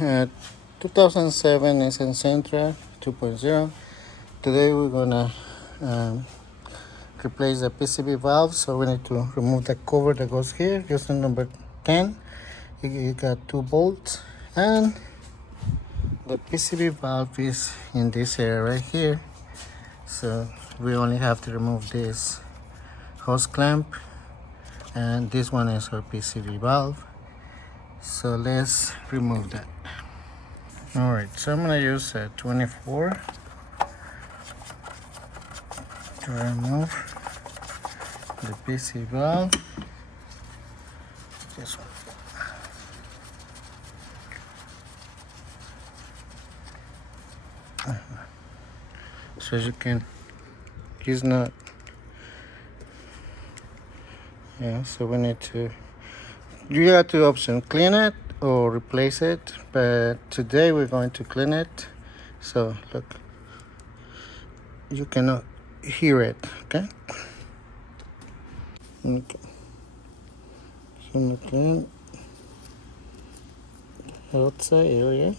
uh, 2007 NISSAN SENTRA 2.0. Today we're gonna replace the PCV valve, so we need to remove the cover that goes here. Just on number 10, you got 2 bolts, and the PCV valve is in this area right here. So we only have to remove this hose clamp, and this one is our PCV valve. So let's remove that. Alright, so I'm gonna use a 24 to remove the PC valve. This one. So as you can, he's not. Yeah, so we need to. You got 2 options: clean it or replace it. But today we're going to clean it. So look, you cannot hear it. Okay. Okay. So I'm gonna clean outside area.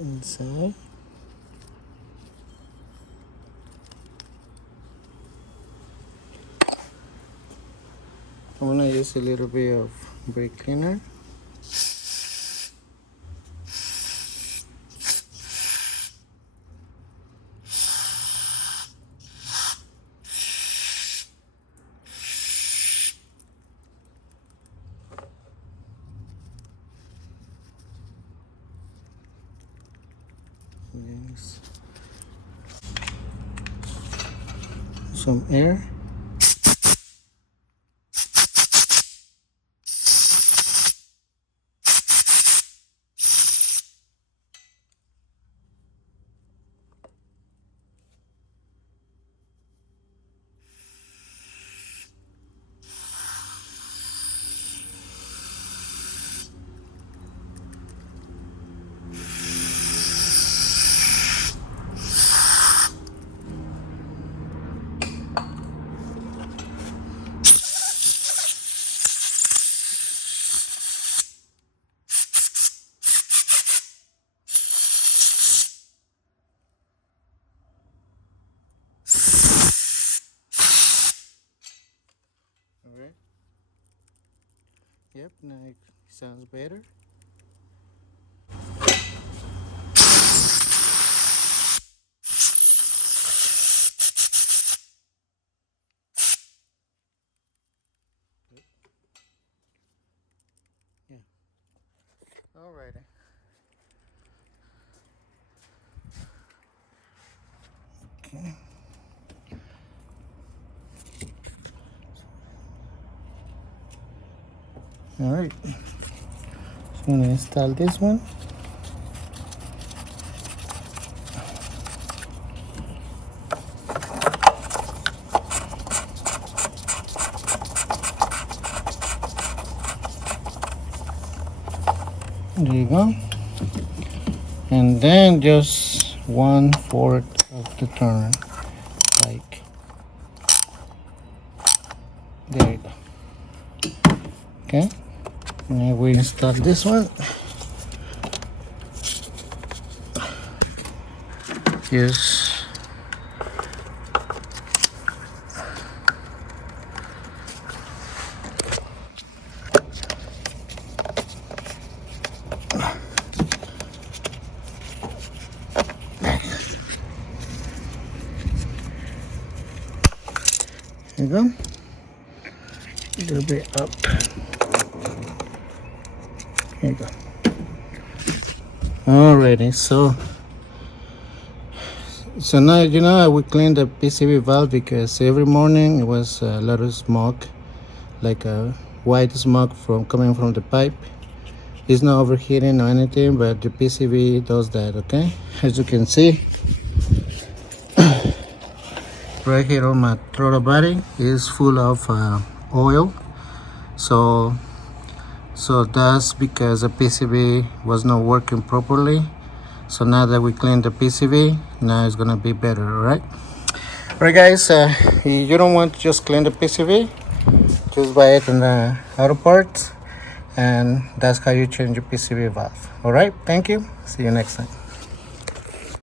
Inside. I'm gonna use a little bit of brake cleaner. Yes. Some air. Alright. Yep, now it sounds better. Yeah. Alright. Okay. Alright. So I'm gonna install this one. There you go. And then just 1/4 of the turn, like there you go. Okay, now we install this one. Yes. There you go. A little bit up. Here you go. Alrighty, so now you know we clean the PCV valve because every morning it was a lot of smoke, like a white smoke coming from the pipe. It's not overheating or anything, but the PCV does that. Okay, as you can see right here on my throttle body is full of oil. So that's because the PCV was not working properly. So now that we clean the PCV, now it's gonna be better. All Alright guys, you don't want to just clean the PCV, just buy it in the auto parts, and that's how you change your PCV valve. Alright, thank you, see you next time.